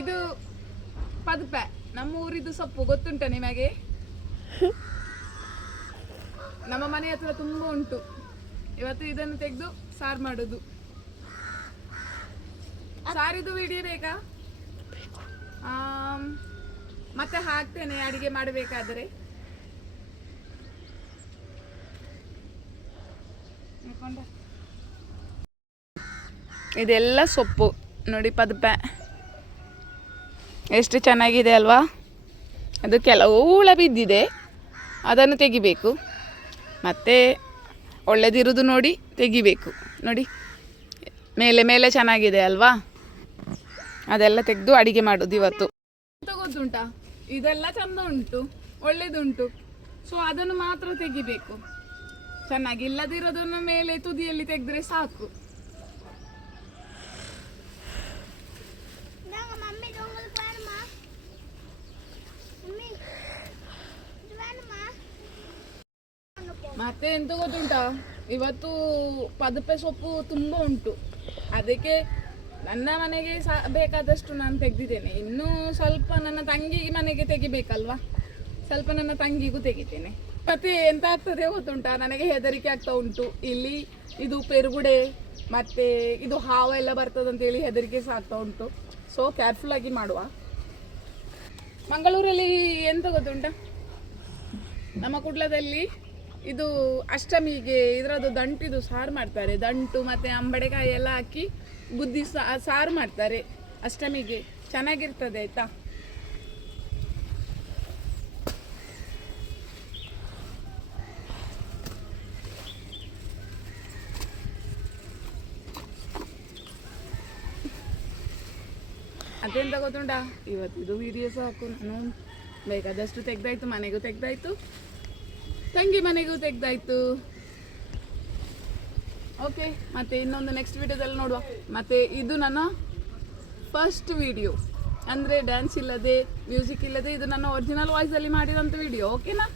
ಇದು ಪದಪೆ, ನಮ್ಮ ಊರಿದ್ದು ಸೊಪ್ಪು ಗೊತ್ತುಂಟ ನಿಮಗೆ? ನಮ್ಮ ಮನೆ ಹತ್ರ ತುಂಬ ಉಂಟು. ಇವತ್ತು ಇದನ್ನು ತೆಗೆದು ಸಾರು ಮಾಡೋದು. ಸಾರಿದು ವಿಡಿಯೋ ಬೇಕಾ? ಮತ್ತೆ ಹಾಕ್ತೇನೆ ಅಡಿಗೆ ಮಾಡಬೇಕಾದರೆ. ಇದೆಲ್ಲ ಸೊಪ್ಪು ನೋಡಿ, ಪದಪೆ ಎಷ್ಟು ಚೆನ್ನಾಗಿದೆ ಅಲ್ವಾ? ಅದು ಕೆಲವು ಹುಳ ಬಿದ್ದಿದೆ, ಅದನ್ನು ತೆಗಿಬೇಕು. ಮತ್ತು ಒಳ್ಳೆದಿರೋದು ನೋಡಿ ತೆಗಿಬೇಕು. ನೋಡಿ ಮೇಲೆ ಮೇಲೆ ಚೆನ್ನಾಗಿದೆ ಅಲ್ವಾ? ಅದೆಲ್ಲ ತೆಗೆದು ಅಡಿಗೆ ಮಾಡೋದು ಇವತ್ತು. ಗೊತ್ತುಂಟಾ, ಇದೆಲ್ಲ ಚಂದ ಉಂಟು, ಒಳ್ಳೆದುಂಟು. ಸೊ ಅದನ್ನು ಮಾತ್ರ ತೆಗಿಬೇಕು. ಚೆನ್ನಾಗಿ ಇಲ್ಲದಿರೋದನ್ನು ಮೇಲೆ ತುದಿಯಲ್ಲಿ ತೆಗೆದ್ರೆ ಸಾಕು. ಮತ್ತೆ ಎಂತ ಗೊತ್ತುಂಟಾ, ಇವತ್ತು ಪದಪೆ ಸೊಪ್ಪು ತುಂಬ ಉಂಟು. ಅದಕ್ಕೆ ನನ್ನ ಮನೆಗೆ ಬೇಕಾದಷ್ಟು ನಾನು ತೆಗೆದಿದ್ದೇನೆ. ಇನ್ನೂ ಸ್ವಲ್ಪ ನನ್ನ ತಂಗಿಗೆ ಮನೆಗೆ ತೆಗಿಬೇಕಲ್ವಾ, ಸ್ವಲ್ಪ ನನ್ನ ತಂಗಿಗೂ ತೆಗಿತೇನೆ. ಮತ್ತೆ ಎಂತ ಆಗ್ತದೆ ಗೊತ್ತುಂಟಾ, ನನಗೆ ಹೆದರಿಕೆ ಆಗ್ತಾ ಉಂಟು. ಇಲ್ಲಿ ಇದು ಪೆರುಗುಡೆ ಮತ್ತೆ ಇದು ಹಾವು ಎಲ್ಲ ಬರ್ತದಂತೇಳಿ ಹೆದರಿಕೆ ಸಹ ಆಗ್ತಾ ಉಂಟು. ಸೊ ಕೇರ್ಫುಲ್ ಆಗಿ ಮಾಡುವ. ಮಂಗಳೂರಲ್ಲಿ ಎಂತ ಗೊತ್ತುಂಟಾ, ನಮ್ಮ ಕುಡ್ಲದಲ್ಲಿ ಇದು ಅಷ್ಟಮಿಗೆ ಇದರದ್ದು ದಂಟಿದು ಸಾರು ಮಾಡ್ತಾರೆ. ದಂಟು ಮತ್ತು ಅಂಬಡೆಕಾಯಿ ಎಲ್ಲ ಹಾಕಿ ಬುದ್ಧಿ ಸಾರು ಮಾಡ್ತಾರೆ ಅಷ್ಟಮಿಗೆ. ಚೆನ್ನಾಗಿರ್ತದೆ ಆಯ್ತಾ. ಅದೆಂತ ಗೊತ್ತುಂಟಾ, ಇವತ್ತಿದು ವಿಡಿಯೋ ಸಾಕು. ನಾನು ಬೇಕಾದಷ್ಟು ತೆಗ್ದಾಯ್ತು, ಮನೆಗೂ ತೆಗ್ದಾಯ್ತು, ತಂಗಿ ಮನೆಗೂ ತೆಗ್ದಾಯ್ತು. ಓಕೆ, ಮತ್ತೆ ಇನ್ನೊಂದು ನೆಕ್ಸ್ಟ್ ವಿಡಿಯೋದಲ್ಲಿ ನೋಡುವ. ಮತ್ತು ಇದು ನನ್ನ ಫಸ್ಟ್ ವಿಡಿಯೋ, ಅಂದರೆ ಡ್ಯಾನ್ಸ್ ಇಲ್ಲದೆ ಮ್ಯೂಸಿಕ್ ಇಲ್ಲದೆ ಇದು ನನ್ನ ಒರಿಜಿನಲ್ ವಾಯ್ಸಲ್ಲಿ ಮಾಡಿರೋಂಥ ವಿಡಿಯೋ. ಓಕೆನಾ?